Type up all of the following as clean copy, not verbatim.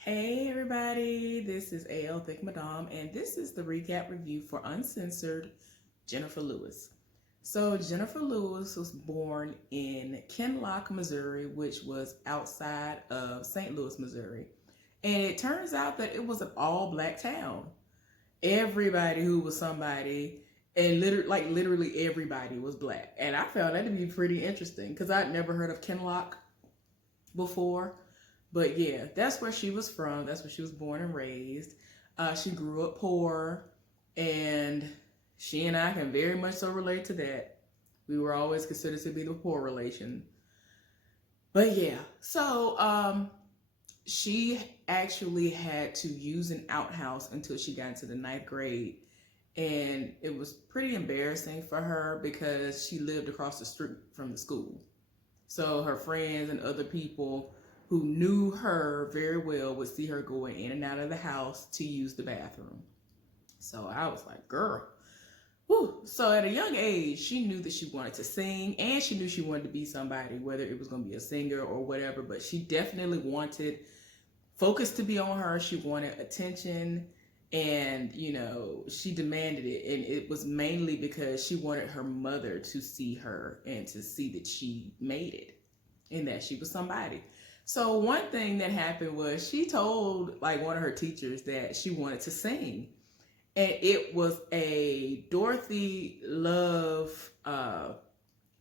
Hey everybody, this is AL Thick Madame, and this is the recap review for Uncensored Jennifer Lewis. So, Jennifer Lewis was born in Kinloch, Missouri, which was outside of St. Louis, Missouri. And it turns out that it was an all black town. Everybody who was somebody, and literally everybody was black. And I found that to be pretty interesting because I'd never heard of Kinloch before. But yeah, that's where she was from. That's where she was born and raised. She grew up poor, and she and I can very much so relate to that. We were always considered to be the poor relation. But yeah, so she actually had to use an outhouse until she got into the ninth grade. And it was pretty embarrassing for her because she lived across the street from the school. So her friends and other people who knew her very well would see her going in and out of the house to use the bathroom. So I was like, girl. Whew. So at a young age, she knew that she wanted to sing, and she knew she wanted to be somebody, whether it was going to be a singer or whatever, but she definitely wanted focus to be on her. She wanted attention, and she demanded it, and it was mainly because she wanted her mother to see her and to see that she made it and that she was somebody. So one thing that happened was she told like one of her teachers that she wanted to sing, and it was a Dorothy Love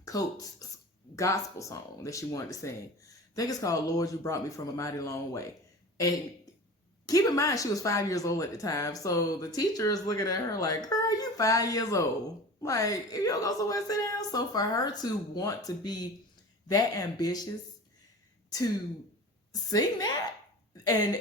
Coates gospel song that she wanted to sing. I think it's called "Lord, You Brought Me from a Mighty Long Way." And keep in mind, she was 5 years old at the time. So the teacher is looking at her like, girl, you 5 years old. Like, if you don't go somewhere, sit down. So for her to want to be that ambitious to sing that, and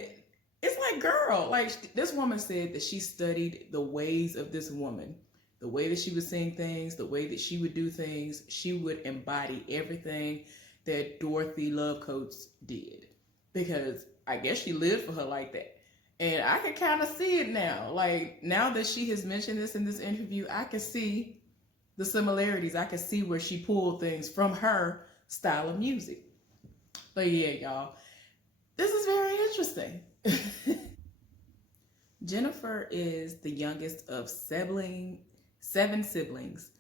it's like, girl, like this woman said that she studied the ways of this woman, the way that she would sing things, the way that she would do things. She would embody everything that Dorothy Love Coates did, because I guess she lived for her like that. And I can kind of see it now. Like, now that she has mentioned this in this interview, I can see the similarities. I can see where she pulled things from her style of music. But yeah, y'all, this is very interesting. Jennifer is the youngest of seven siblings,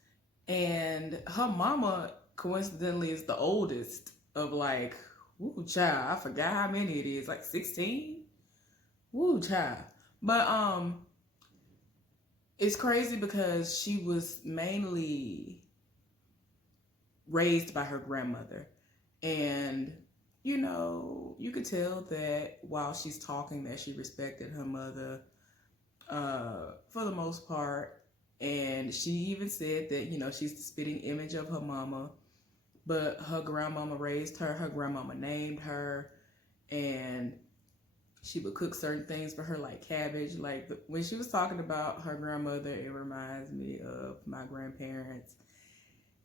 and her mama coincidentally is the oldest of like, woo child, I forgot how many it is, like 16. Woo child. But it's crazy because she was mainly raised by her grandmother, and you could tell that while she's talking that she respected her mother for the most part. And she even said that, she's the spitting image of her mama, but her grandmama raised her, her grandmama named her, and she would cook certain things for her, like cabbage. Like when she was talking about her grandmother, it reminds me of my grandparents.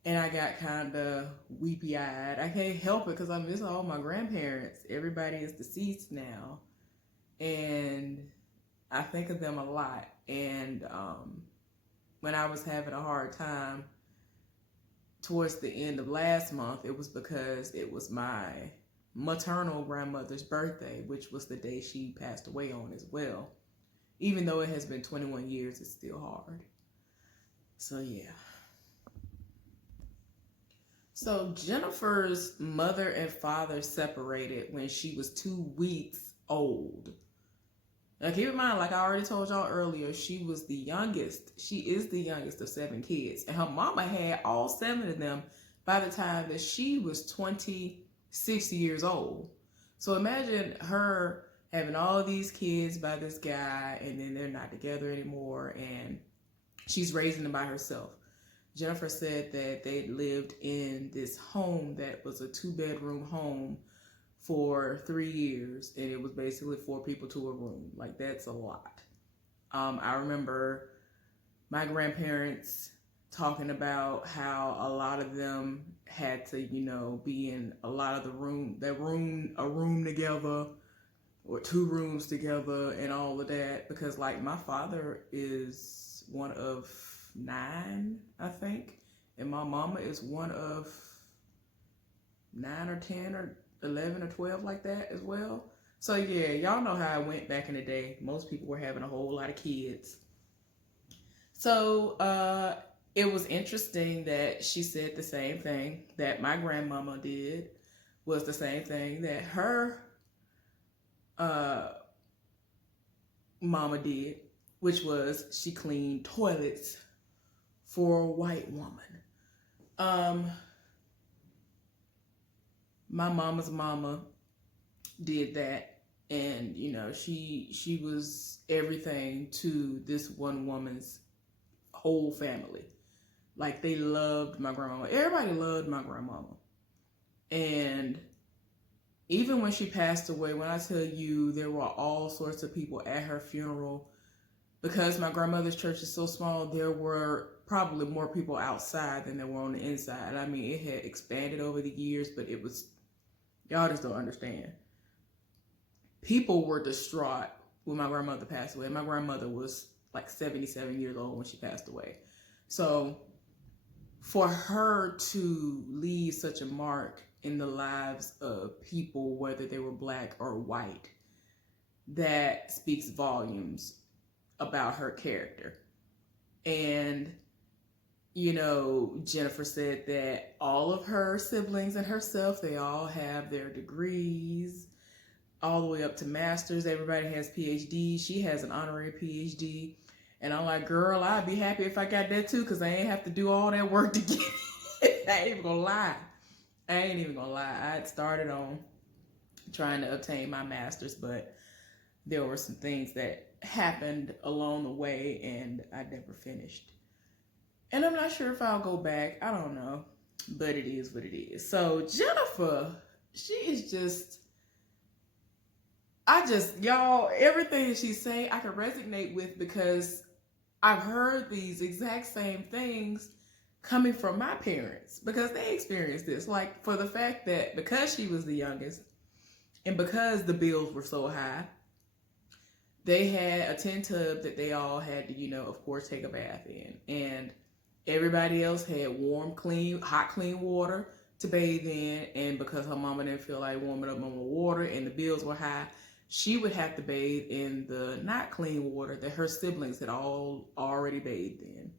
And I got kind of weepy-eyed. I can't help it because I miss all my grandparents. Everybody is deceased now. And I think of them a lot. And when I was having a hard time towards the end of last month, it was because it was my maternal grandmother's birthday, which was the day she passed away on as well. Even though it has been 21 years, it's still hard. So yeah. So Jennifer's mother and father separated when she was 2 weeks old. Now keep in mind, like I already told y'all earlier, she was the youngest. She is the youngest of 7 kids. And her mama had all 7 of them by the time that she was 26 years old. So imagine her having all of these kids by this guy, and then they're not together anymore, and she's raising them by herself. Jennifer said that they lived in this home that was a 2-bedroom home for 3 years, and it was basically 4 people to a room. Like, that's a lot. I remember my grandparents talking about how a lot of them had to, be in a lot of a room together, or 2 rooms together, and all of that, because like my father is one of 9, I think, and my mama is one of 9 or 10 or 11 or 12, like that as well. So yeah, y'all know how it went back in the day. Most people were having a whole lot of kids. So it was interesting that she said the same thing that my grandmama did, was the same thing that her uh, mama did, which was she cleaned toilets for a white woman. My mama's mama did that, and you know, she was everything to this one woman's whole family. Like, they loved my grandma. Everybody loved my grandmama. And even when she passed away, when I tell you there were all sorts of people at her funeral, because my grandmother's church is so small, there were probably more people outside than there were on the inside. I mean, it had expanded over the years, but it was, y'all just don't understand. People were distraught when my grandmother passed away. My grandmother was like 77 years old when she passed away. So for her to leave such a mark in the lives of people, whether they were black or white, that speaks volumes about her character. And, you know, Jennifer said that all of her siblings and herself, they all have their degrees, all the way up to masters. Everybody has PhDs. She has an honorary PhD. And I'm like, girl, I'd be happy if I got that too, because I ain't have to do all that work to get it. I ain't even gonna lie. I had started on trying to obtain my master's, but there were some things that happened along the way and I never finished. And I'm not sure if I'll go back. I don't know. But it is what it is. So Jennifer, she is just, y'all, everything that she's saying, I can resonate with, because I've heard these exact same things coming from my parents, because they experienced this. Like, for the fact that because she was the youngest and because the bills were so high, they had a tin tub that they all had to, you know, of course, take a bath in. And everybody else had warm, clean, hot, clean water to bathe in. And because her mama didn't feel like warming up on the water and the bills were high, she would have to bathe in the not clean water that her siblings had all already bathed in.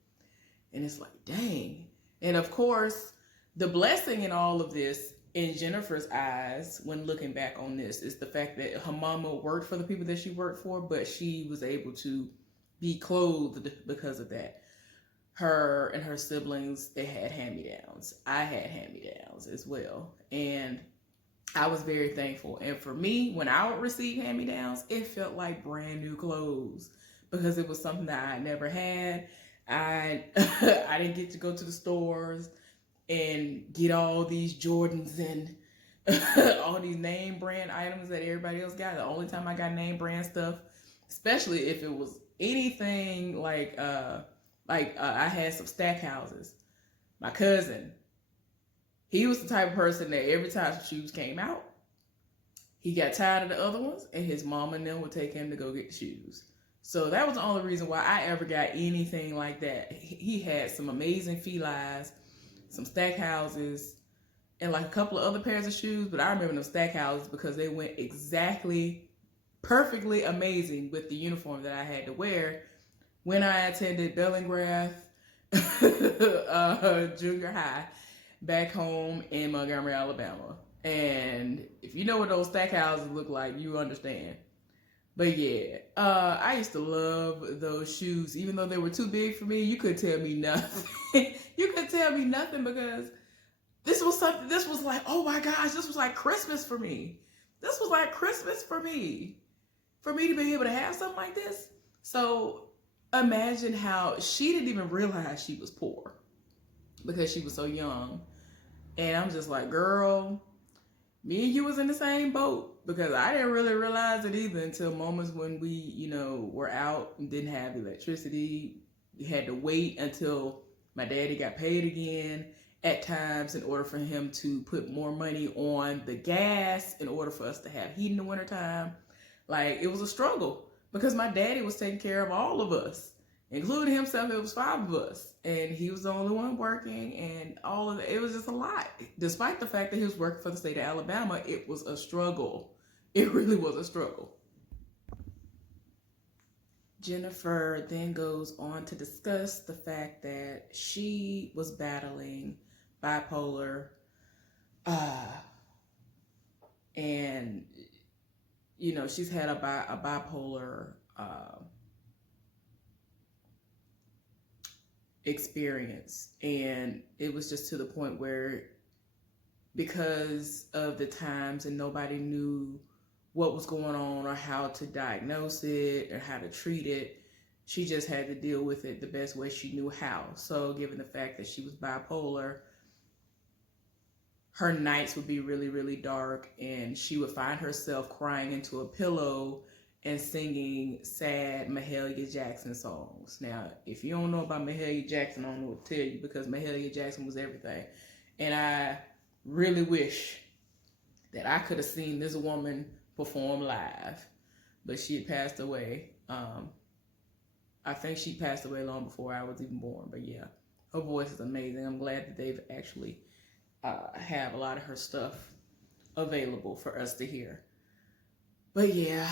And it's like, dang. And of course, the blessing in all of this, in Jennifer's eyes, when looking back on this, is the fact that her mama worked for the people that she worked for, but she was able to be clothed because of that. Her and her siblings, they had hand-me-downs. I had hand-me-downs as well. And I was very thankful. And for me, when I would receive hand-me-downs, it felt like brand new clothes, because it was something that I never had. I didn't get to go to the stores and get all these Jordans and all these name brand items that everybody else got. The only time I got name brand stuff, especially if it was anything like I had some stack houses. My cousin, he was the type of person that every time some shoes came out, he got tired of the other ones, and his mom and them would take him to go get the shoes. So that was the only reason why I ever got anything like that. He had some amazing Felines, some stack houses, and like a couple of other pairs of shoes. But I remember them stack houses because they went exactly, perfectly amazing with the uniform that I had to wear when I attended Bellingrath junior high back home in Montgomery, Alabama. And if you know what those stack houses look like, you understand. But yeah, I used to love those shoes. Even though they were too big for me, you couldn't tell me nothing. You couldn't tell me nothing, because this was something, this was like, oh my gosh, this was like Christmas for me. This was like Christmas for me. For me to be able to have something like this. So imagine how she didn't even realize she was poor because she was so young. And I'm just like, girl, me and you was in the same boat, because I didn't really realize it either until moments when we, you know, were out and didn't have electricity. We had to wait until my daddy got paid again at times in order for him to put more money on the gas in order for us to have heat in the wintertime. Like, it was a struggle because my daddy was taking care of all of us, including himself. It was 5 of us, and he was the only one working, and all of it was just a lot. Despite the fact that he was working for the state of Alabama, it was a struggle It really was a struggle. Jennifer then goes on to discuss the fact that she was battling bipolar, uh, and she's had a bipolar experience, and it was just to the point where, because of the times and nobody knew what was going on or how to diagnose it or how to treat it, she just had to deal with it the best way she knew how. So given the fact that she was bipolar, her nights would be really, really dark, and she would find herself crying into a pillow and singing sad Mahalia Jackson songs. Now, if you don't know about Mahalia Jackson, I don't know what to tell you, because Mahalia Jackson was everything. And I really wish that I could have seen this woman perform live, but she had passed away. I think she passed away long before I was even born, but yeah, her voice is amazing. I'm glad that they've actually have a lot of her stuff available for us to hear. But yeah,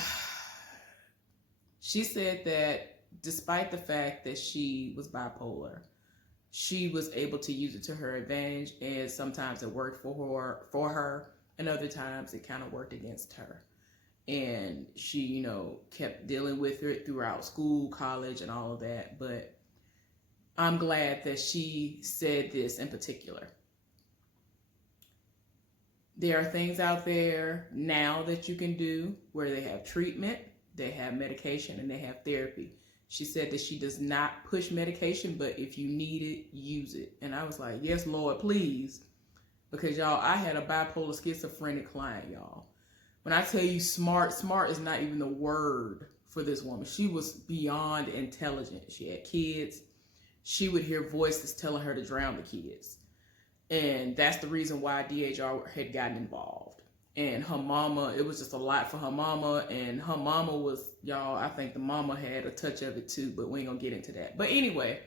she said that despite the fact that she was bipolar, she was able to use it to her advantage, and sometimes it worked for her, and other times it kind of worked against her. And she, kept dealing with it throughout school, college, and all of that. But I'm glad that she said this in particular. There are things out there now that you can do where they have treatment, they have medication, and they have therapy. She said that she does not push medication, but if you need it, use it. And I was like, yes, Lord, please. Because y'all, I had a bipolar schizophrenic client, y'all. When I tell you smart is not even the word for this woman. She was beyond intelligent. She had kids. She would hear voices telling her to drown the kids. And that's the reason why DHR had gotten involved. And her mama, it was just a lot for her mama. And her mama was, y'all, I think the mama had a touch of it too, but we ain't gonna get into that. But anyway,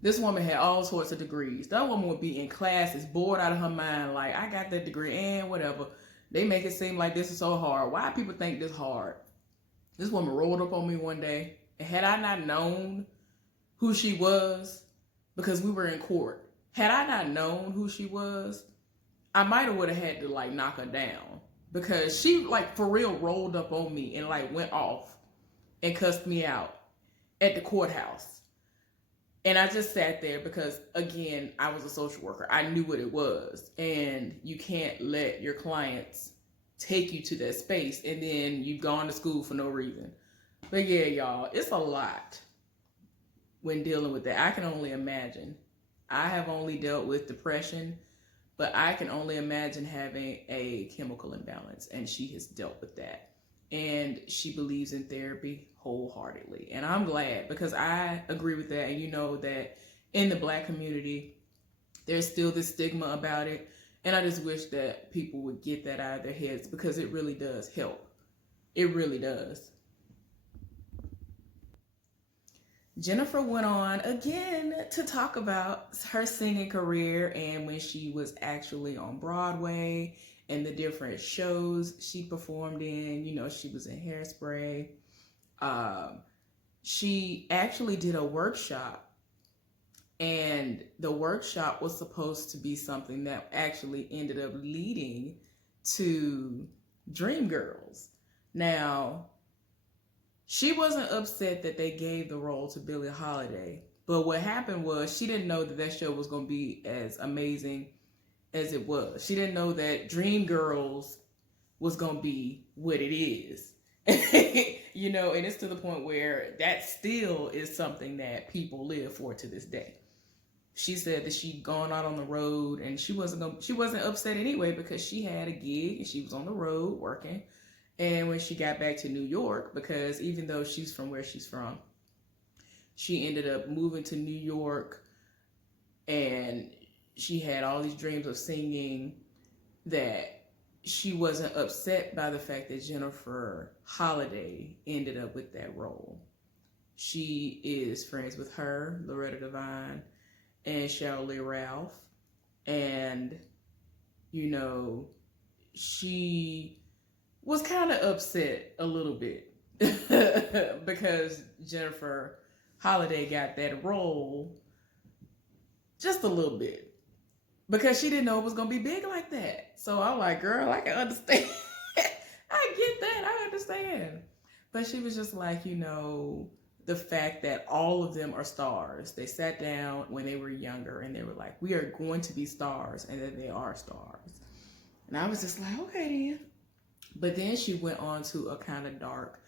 this woman had all sorts of degrees. That woman would be in classes, bored out of her mind, like, I got that degree and whatever. They make it seem like this is so hard. Why people think this hard? This woman rolled up on me one day, and had I not known who she was, because we were in court, had I not known who she was, I might have would have had to like knock her down, because she like for real rolled up on me and like went off and cussed me out at the courthouse. And I just sat there because, again, I was a social worker. I knew what it was. And you can't let your clients take you to that space and then you've gone to school for no reason. But yeah, y'all, it's a lot when dealing with that. I can only imagine. I have only dealt with depression, but I can only imagine having a chemical imbalance. And she has dealt with that. And she believes in therapy wholeheartedly. And I'm glad, because I agree with that. And you know that in the Black community, there's still this stigma about it. And I just wish that people would get that out of their heads, because it really does help. It really does. Jennifer went on again to talk about her singing career and when she was actually on Broadway and the different shows she performed in. She was in Hairspray. She actually did a workshop, and the workshop was supposed to be something that actually ended up leading to Dreamgirls. Now, she wasn't upset that they gave the role to Billie Holiday, but what happened was she didn't know that that show was going to be as amazing as it was. She didn't know that Dreamgirls was going to be what it is. And it's to the point where that still is something that people live for to this day. She said that she'd gone out on the road, and she wasn't upset anyway, because she had a gig and she was on the road working. And when she got back to New York, because even though she's from where she's from, she ended up moving to New York, and she had all these dreams of singing, that she wasn't upset by the fact that Jennifer Holiday ended up with that role. She is friends with her, Loretta Devine, and Cheryl Lee Ralph. And, she was kind of upset a little bit because Jennifer Holiday got that role just a little bit because she didn't know it was going to be big like that. So I'm like, girl, I can understand. I get that. I understand. But she was just like, the fact that all of them are stars. They sat down when they were younger and they were like, we are going to be stars, and then they are stars. And I was just like, okay then. But then she went on to a kind of dark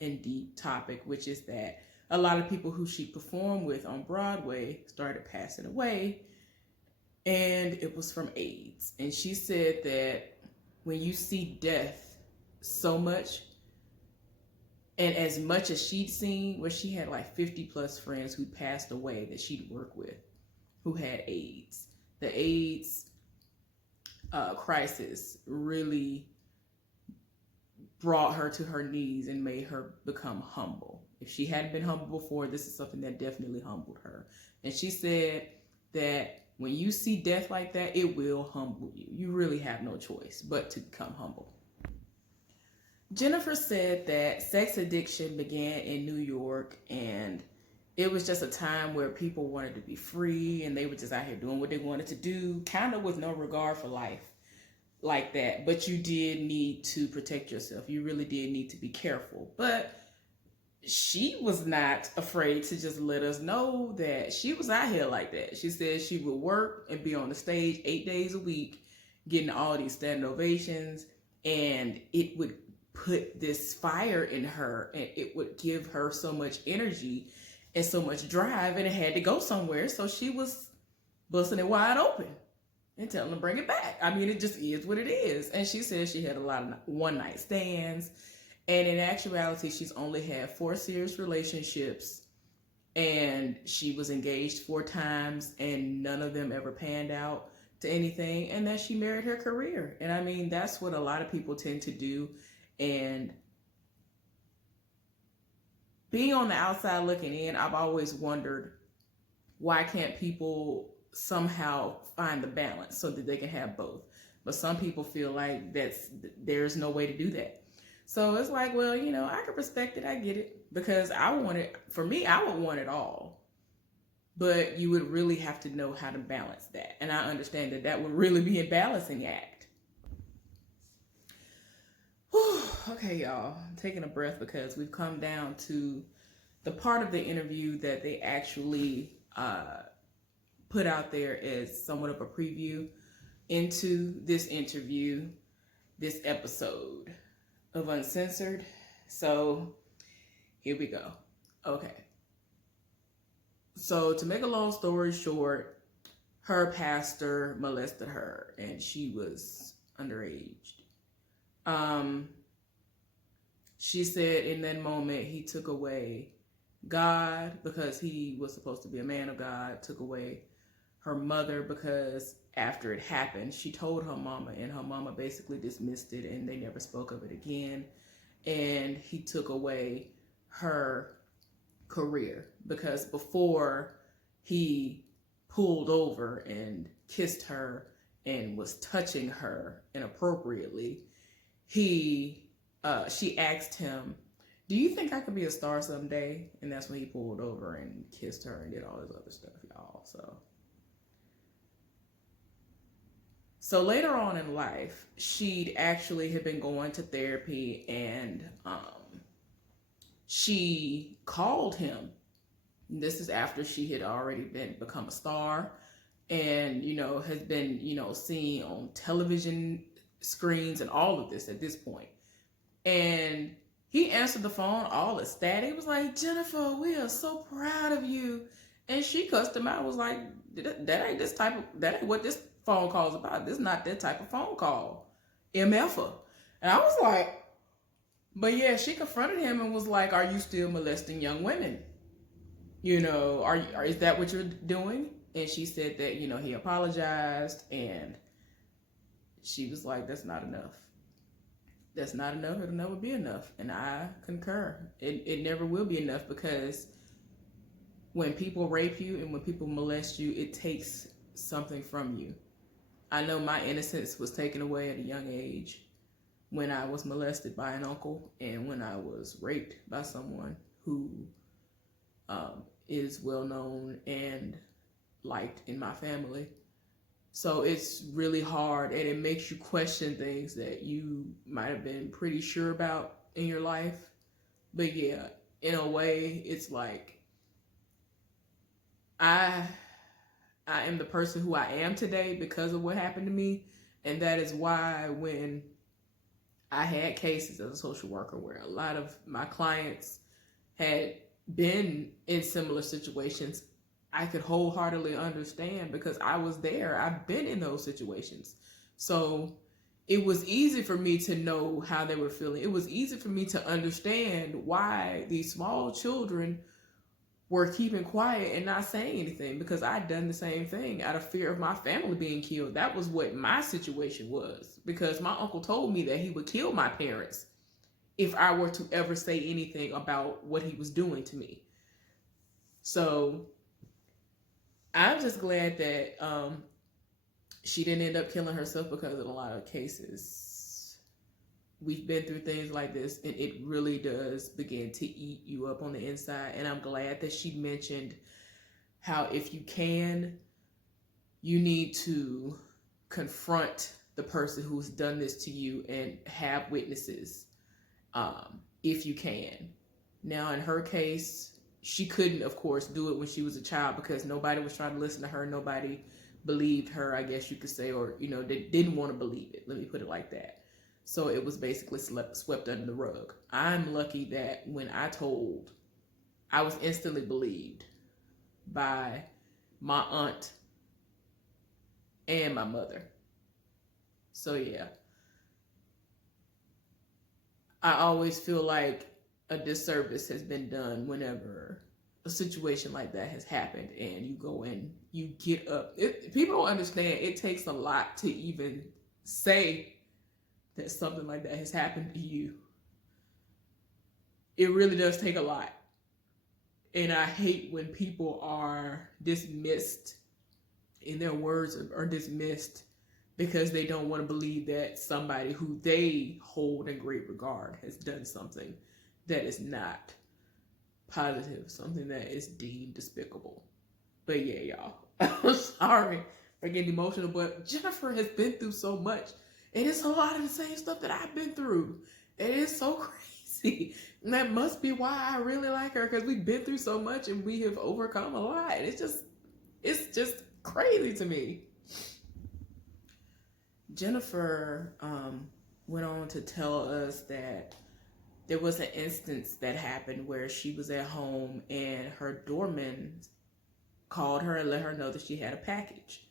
and deep topic, which is that a lot of people who she performed with on Broadway started passing away, and it was from AIDS. And she said that when you see death so much, and as much as she'd seen, where she had like 50 plus friends who passed away that she'd worked with who had AIDS. The AIDS crisis really brought her to her knees and made her become humble. If she hadn't been humble before, this is something that definitely humbled her. And she said that when you see death like that, it will humble you. You really have no choice but to become humble. Jennifer said that sex addiction began in New York, and it was just a time where people wanted to be free and they were just out here doing what they wanted to do, kind of with no regard for life like that. But you did need to protect yourself. You really did need to be careful. But she was not afraid to just let us know that she was out here like that. She said she would work and be on the stage 8 days a week, getting all these standing ovations, and it would put this fire in her, and it would give her so much energy and so much drive, and it had to go somewhere. So she was busting it wide open and telling them to bring it back. I mean, it just is what it is. And she says she had a lot of one-night stands, and in actuality, she's only had 4 serious relationships, and she was engaged 4 times, and none of them ever panned out to anything, and that she married her career. And I mean, that's what a lot of people tend to do. And being on the outside looking in, I've always wondered, why can't people somehow find the balance so that they can have both? But some people feel like there's no way to do that. So it's like, well, I can respect it. I get it, because I would want it all. But you would really have to know how to balance that. And I understand that would really be a balancing act. Okay, y'all, I'm taking a breath because we've come down to the part of the interview that they actually put out there as somewhat of a preview into this interview, this episode of Uncensored. So here we go. Okay. So to make a long story short, her pastor molested her and she was underage. She said in that moment he took away God because he was supposed to be a man of God, took away her mother because after it happened, she told her mama, and her mama basically dismissed it and they never spoke of it again. And he took away her career because before he pulled over and kissed her and was touching her inappropriately, she asked him, do you think I could be a star someday? And that's when he pulled over and kissed her and did all this other stuff, y'all. So later on in life, she'd actually had been going to therapy, and she called him. This is after she had already become a star and, has been, seen on television screens and all of this at this point. And he answered the phone all ecstatic. He was like, Jennifer, we are so proud of you. And she cussed him out. Was like, that ain't what this phone call is about. This is not that type of phone call. MFer. And I was like, but yeah, she confronted him and was like, are you still molesting young women? Is that what you're doing? And she said that, he apologized, and she was like, that's not enough. That's not enough. It'll never be enough. And I concur. It never will be enough, because when people rape you and when people molest you, it takes something from you. I know my innocence was taken away at a young age. when I was molested by an uncle and when I was raped by someone who is well known and liked in my family. So it's really hard, and it makes you question things that you might have been pretty sure about in your life. But yeah, in a way, it's like I I am the person who I am today because of what happened to me, and that is why when I had cases as a social worker where a lot of my clients had been in similar situations, I could wholeheartedly understand because I was there. I've been in those situations. So it was easy for me to know how they were feeling. It was easy for me to understand why these small children were keeping quiet and not saying anything, because I'd done the same thing out of fear of my family being killed. That was what my situation was, because my uncle told me that he would kill my parents if I were to ever say anything about what he was doing to me. So I'm just glad that she didn't end up killing herself, because in a lot of cases we've been through things like this and it really does begin to eat you up on the inside. And I'm glad that she mentioned how if you can, you need to confront the person who's done this to you and have witnesses, if you can. Now, in her case, she couldn't, of course, do it when she was a child because nobody was trying to listen to her. Nobody believed her, I guess you could say, or, they didn't want to believe it. Let me put it like that. So it was basically swept under the rug. I'm lucky that when I told, I was instantly believed by my aunt and my mother. So yeah, I always feel like a disservice has been done whenever a situation like that has happened and you go and you get up. People don't understand, it takes a lot to even say that something like that has happened to you. It really does take a lot. And I hate when people are dismissed, and their words are dismissed because they don't want to believe that somebody who they hold in great regard has done something that is not positive, something that is deemed despicable. But yeah, y'all, I'm sorry for getting emotional, but Jennifer has been through so much. And it's a lot of the same stuff that I've been through. It is so crazy. And that must be why I really like her, because we've been through so much and we have overcome a lot. It's just crazy to me. Jennifer went on to tell us that there was an instance that happened where she was at home and her doorman called her and let her know that she had a package.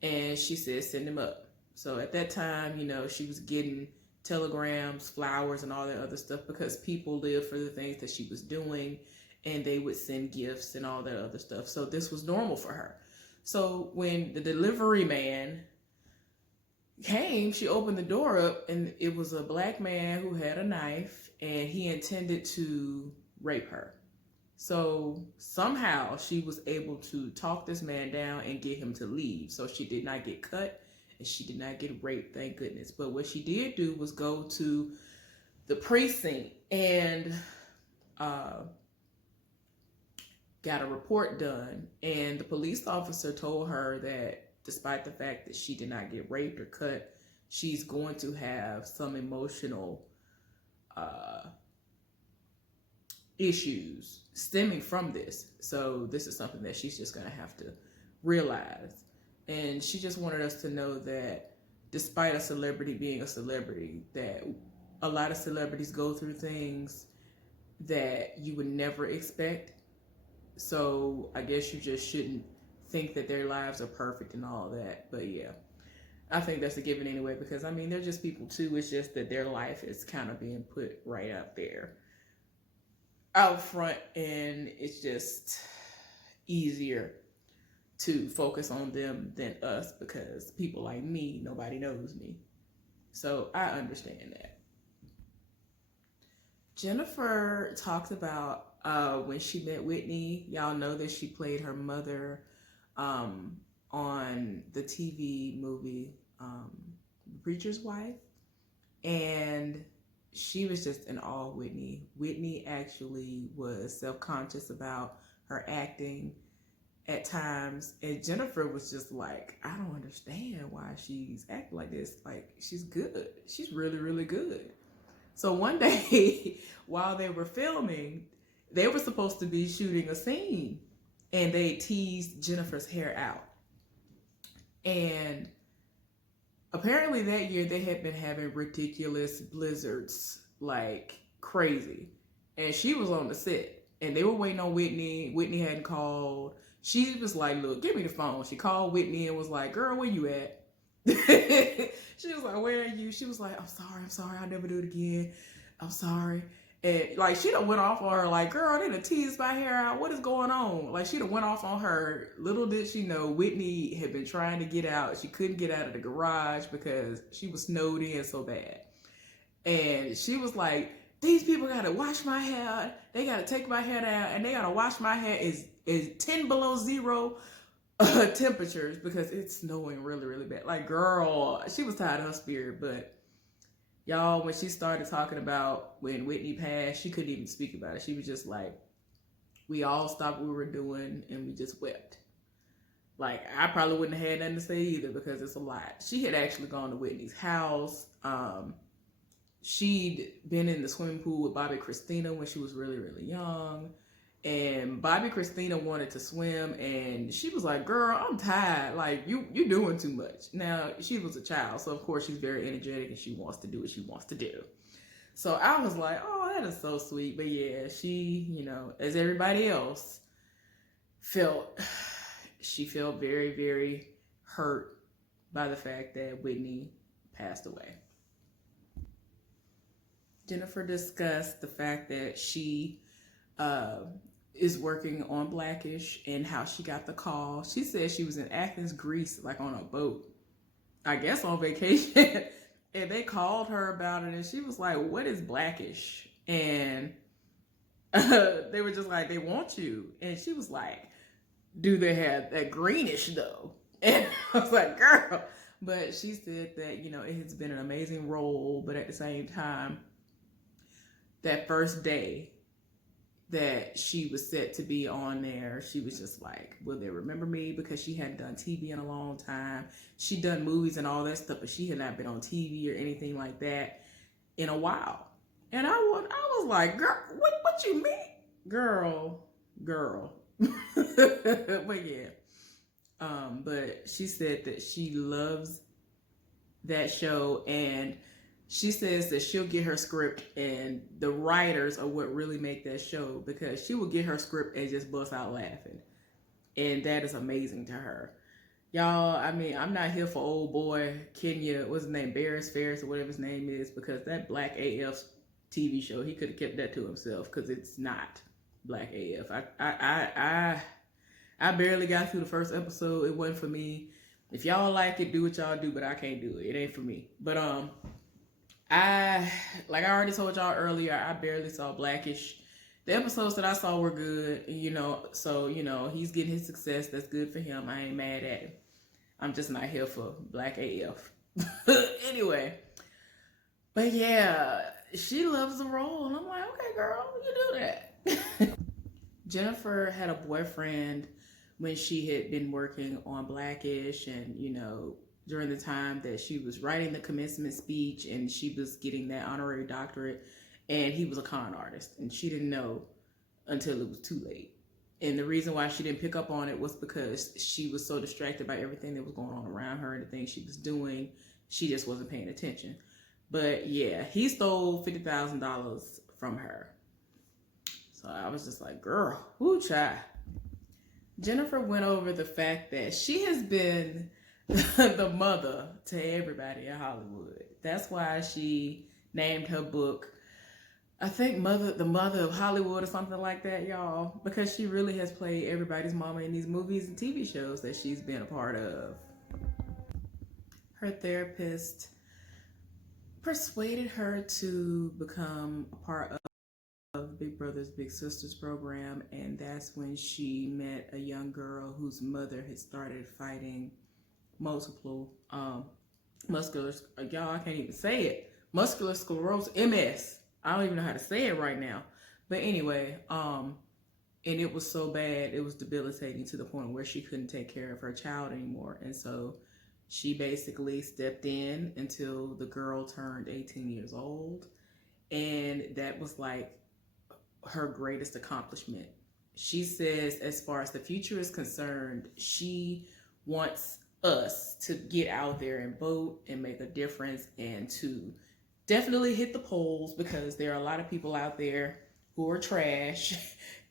And she said, send him up. So at that time, she was getting telegrams, flowers, and all that other stuff because people lived for the things that she was doing, and they would send gifts and all that other stuff. So this was normal for her. So when the delivery man came, she opened the door up, and it was a black man who had a knife, and he intended to rape her. So somehow she was able to talk this man down and get him to leave. So she did not get cut and she did not get raped, thank goodness. But what she did do was go to the precinct and got a report done. And the police officer told her that despite the fact that she did not get raped or cut, she's going to have some emotional issues stemming from this. So this is something that she's just going to have to realize. And she just wanted us to know that despite a celebrity being a celebrity, that a lot of celebrities go through things that you would never expect. So I guess you just shouldn't think that their lives are perfect and all that. But yeah, I think that's a given anyway, because they're just people too. It's just that their life is kind of being put right out there, out front, and it's just easier to focus on them than us, because people like me, nobody knows me. So I understand that. Jennifer talked about when she met Whitney. Y'all know that she played her mother on the TV movie Preacher's Wife. And she was just in awe of Whitney. Whitney actually was self-conscious about her acting at times, and Jennifer was just like, I don't understand why she's acting like this. Like, she's good. She's really, really good. So one day, while they were filming, they were supposed to be shooting a scene, and they teased Jennifer's hair out. And apparently that year they had been having ridiculous blizzards, like crazy. And she was on the set, and they were waiting on Whitney. Whitney hadn't called. She was like, look, give me the phone. She called Whitney and was like, girl, where you at? She was like, where are you? She was like, I'm sorry, I'll never do it again. I'm sorry. And like, she done went off on her, like, girl, they done teased my hair out. What is going on? Like, she done went off on her. Little did she know, Whitney had been trying to get out. She couldn't get out of the garage because she was snowed in so bad. And she was like, these people gotta wash my hair. They gotta take my hair down, and they gotta wash my hair is 10 below zero temperatures because it's snowing really, really bad. Like, girl, she was tired of her spirit. But y'all, when she started talking about when Whitney passed, she couldn't even speak about it. She was just like, we all stopped what we were doing and we just wept. Like, I probably wouldn't have had nothing to say either because it's a lot. She had actually gone to Whitney's house. She'd been in the swimming pool with Bobby Christina when she was really, really young. And Bobby Christina wanted to swim, and she was like, girl, I'm tired. Like, you're doing too much. Now, she was a child, so of course she's very energetic and she wants to do what she wants to do. So I was like, oh, that is so sweet. But yeah, she, you know, as everybody else, she felt very, very hurt by the fact that Whitney passed away. Jennifer discussed the fact that she is working on Blackish and how she got the call. She said she was in Athens, Greece, like on a boat, I guess on vacation. And they called her about it, and she was like, what is Blackish? And they were just like, they want you. And she was like, do they have that greenish though? And I was like, girl. But she said that, you know, it has been an amazing role, but at the same time, that first day that she was set to be on there, she was just like, will they remember me? Because she hadn't done TV in a long time. She'd done movies and all that stuff, but she had not been on TV or anything like that in a while. And I was like, girl, what you mean? Girl. But yeah. But she said that she loves that show, and she says that she'll get her script, and the writers are what really make that show, because she will get her script and just bust out laughing. And that is amazing to her. Y'all, I mean, I'm not here for old boy Kenya, what's his name, Barris Ferris or whatever his name is, because that Black AF TV show, he could have kept that to himself, because it's not Black AF. I barely got through the first episode. It wasn't for me. If y'all like it, do what y'all do, but I can't do it. It ain't for me. But like I already told y'all earlier, I barely saw Blackish. The episodes that I saw were good, you know, so, you know, he's getting his success. That's good for him. I ain't mad at him. I'm just not here for Black AF. Anyway, but yeah, she loves the role. And I'm like, okay, girl, you do that. Jennifer had a boyfriend when she had been working on Blackish, and, you know, during the time that she was writing the commencement speech and she was getting that honorary doctorate, and he was a con artist, and she didn't know until it was too late. And the reason why she didn't pick up on it was because she was so distracted by everything that was going on around her and the things she was doing. She just wasn't paying attention. But yeah, he stole $50,000 from her. So I was just like, girl, whoo, child. Jennifer went over the fact that she has been the mother to everybody in Hollywood. That's why she named her book, I think, the Mother of Hollywood or something like that, y'all, because she really has played everybody's mama in these movies and TV shows that she's been a part of. Her therapist persuaded her to become a part of Big Brothers Big Sisters program, and that's when she met a young girl whose mother had started fighting multiple muscular, y'all, I can't even say it, muscular sclerosis, MS. I don't even know how to say it right now. But anyway, and it was so bad, it was debilitating to the point where she couldn't take care of her child anymore. And so she basically stepped in until the girl turned 18 years old. And that was like her greatest accomplishment. She says, as far as the future is concerned, she wants us to get out there and vote and make a difference and to definitely hit the polls, because there are a lot of people out there who are trash.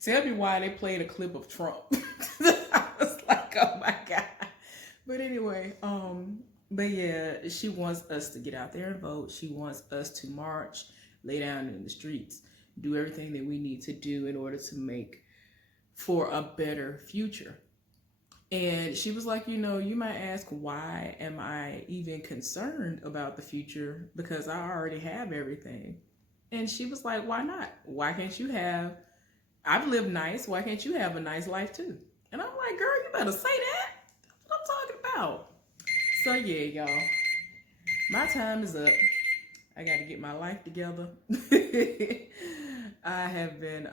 Tell me why they played a clip of Trump. I was like, oh my God. But anyway, but yeah, she wants us to get out there and vote. She wants us to march, lay down in the streets, do everything that we need to do in order to make for a better future. And she was like, you know, you might ask, why am I even concerned about the future? Because I already have everything. And she was like, why not? Why can't you have, I've lived nice. Why can't you have a nice life too? And I'm like, girl, you better say that. That's what I'm talking about. So yeah, y'all, my time is up. I got to get my life together. I have been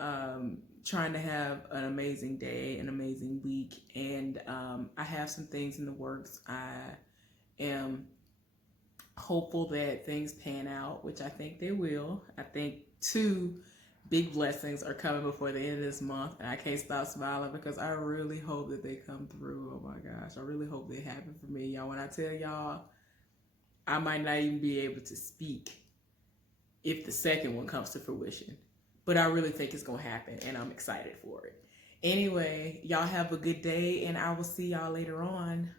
trying to have an amazing day, an amazing week, and I have some things in the works. I am hopeful that things pan out, which I think they will. I think 2 big blessings are coming before the end of this month, and I can't stop smiling because I really hope that they come through. Oh my gosh, I really hope they happen for me, y'all. When I tell y'all, I might not even be able to speak if the second one comes to fruition. But I really think it's going to happen, and I'm excited for it. Anyway, y'all have a good day, and I will see y'all later on.